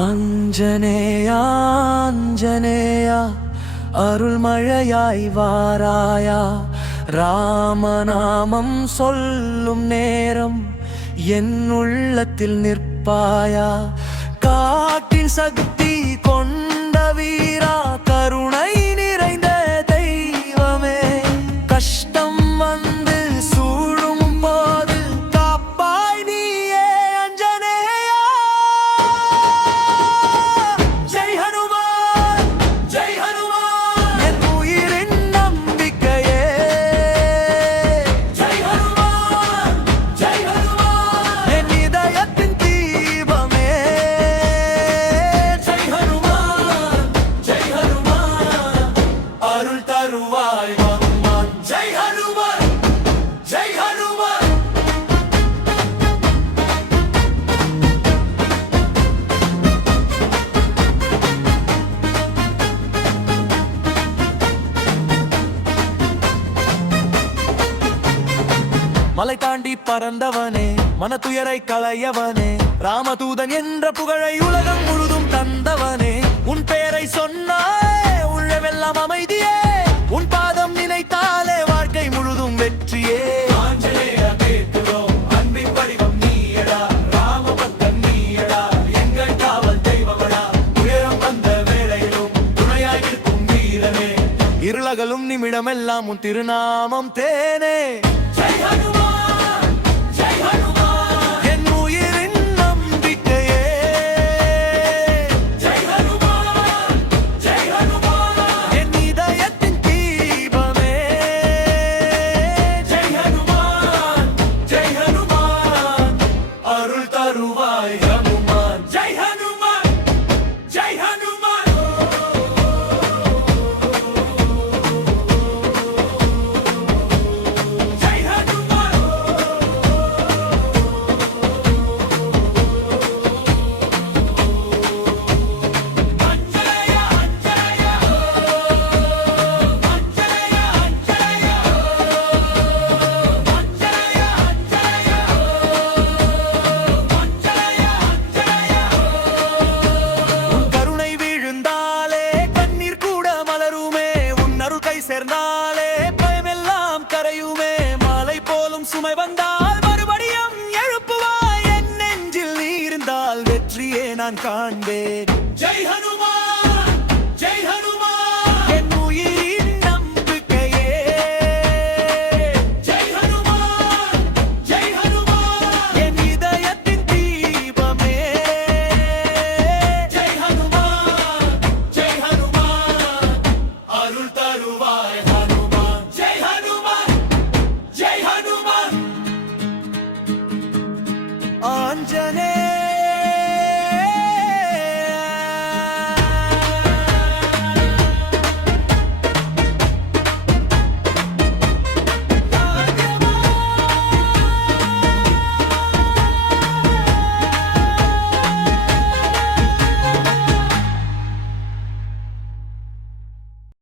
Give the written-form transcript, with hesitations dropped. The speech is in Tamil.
ஆஞ்சநேயா ஆஞ்சநேயா அருள்மழையாய் வாராயா. ராமநாமம் சொல்லும் நேரம் என் உள்ளத்தில் நிற்பாயா. காட்டின் சக்தி கொண்ட வீரா, கருணை நிறைந்த தெய்வமே, கஷ்டம் வந்து சூழும் போது காப்பாய் நீயே அஞ்சனேயா. ஜெய் ஹனுமான் ஜெய் ஹனுமான் என் உயிரின் நம்பிக்கையே. ஜெய் ஹனுமான் ஜெய் ஹனுமான் என் இதயத்தின் தீபமே. ஜெய் ஹனுமான் ஜெய் ஹனுமான் அருள் தருவாய் ஹனுமான். ஜெய் ஹனுமான் ஜெய் ஹனுமான். மலை தாண்டி பறந்தவனே, மனத்துயரை களையவனே, ராமதூதன் என்ற புகழை உலகம் முழுதும் தந்தவனே, உன் பெயரை சொன்னாயே உள்ளமெல்லாம் அமைதியே, உன் பாதம் நினைத்தாலே வாழ்க்கை முழுதும் வெற்றியே. ஆஞ்சநேயா கேட்கிறோம், அன்பின் வடிவம் நீயடா, ராமபக்தன் நீயடா, எங்கள் காவல் தெய்வமடா, உயரம் வந்த வேளையிலும் துணையாய் இருக்கும் வீரனே, இருளகலும் நிமிடமெல்லாம் உன் திருநாமம் தேனே. ஜெய் ஹனுமான் ஜெய் ஹனுமான் என் உயிரின் நம்பிக்கையே. ஜெய் ஹனுமான் ஜெய் ஹனுமான் என் இதயத்தின் தீபமே. ஜெய் ஹனுமான் ஜெய் ஹனுமான் அருள் தருவாய் ஹனுமான். ஜெய் ஹனுமான் ஜெய் ஹனுமான். ஜெய் ஹனுமான். அஞ்சனேயா அஞ்சனேயா அஞ்சனேயா அஞ்சனேயா அஞ்சனேயா அஞ்சனேயா அஞ்சனேயா அஞ்சனேயா. உன் கருணை விழுந்தாலே கண்ணீர் கூட மலருமே, உன் அருள் கை சேர்ந்தாலே பயமெல்லாம் கரையுமே, மாலை போலும் சுமை வந்தால் மறுபடியும் எழுப்புவாய், என் நெஞ்சில் நீ இருந்தால் வெற்றியே நான் காண்பேன். ஜெய் ஹனுமான் ஜெய் ஹனுமான் என் உயிரின் நம்பிக்கையே. ஜெய் ஹனுமான் ஜெய் ஹனுமான் என் இதயத்தின் தீபமே. ஜெய் ஹனுமான் ஜெய் ஹனுமான் அருள் தருவாய் ஹனுமான். ஜெய் ஹனுமான் ஜெய் ஹனுமான். ஆஞ்சநேயா